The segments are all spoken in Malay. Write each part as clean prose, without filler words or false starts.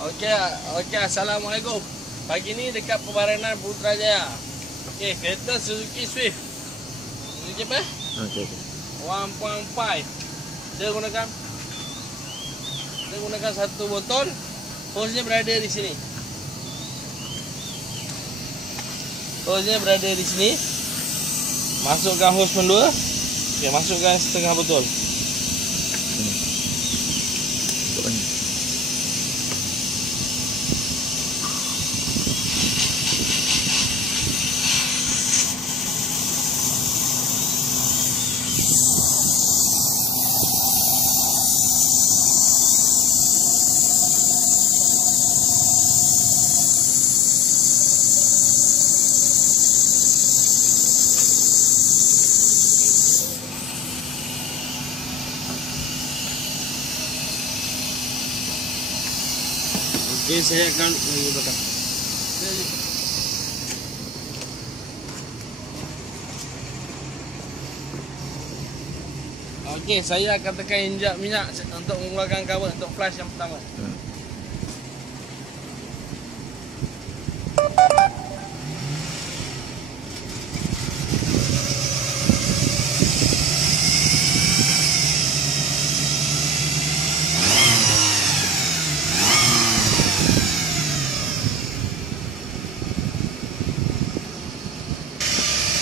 Okey, Assalamualaikum. Pagi ni dekat Pembaranan Putrajaya. Okey, kereta Suzuki Swift. Suzuki apa? Okey. 1.5. Dia gunakan satu botol. Hosnya berada di sini. Masukkan hos pendua. Okey, masukkan setengah botol. Okey, saya akan bagi belakang. Okey, saya akan tekan injak minyak untuk mengeluarkan cover untuk flash yang pertama.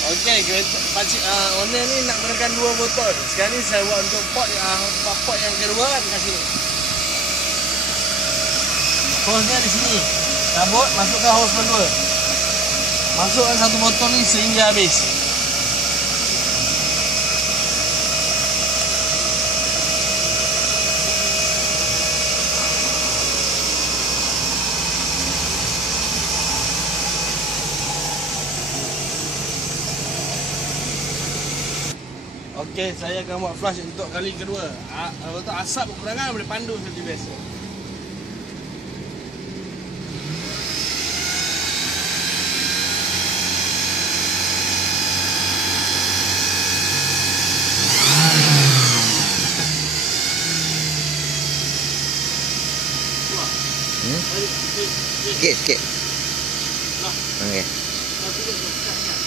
Okey, owner ni nak gunakan 2 botol. Sekarang ni saya buat untuk pot yang kedua dekat sini. Hosnya di sini. Cabut, masukkan hos kedua. Masukkan satu botol ni sehingga habis. Okey, saya akan buat flush untuk kali kedua. Untuk asap kekurangan boleh pandu seperti biasa. Sikit. Nah. Okey. Nah,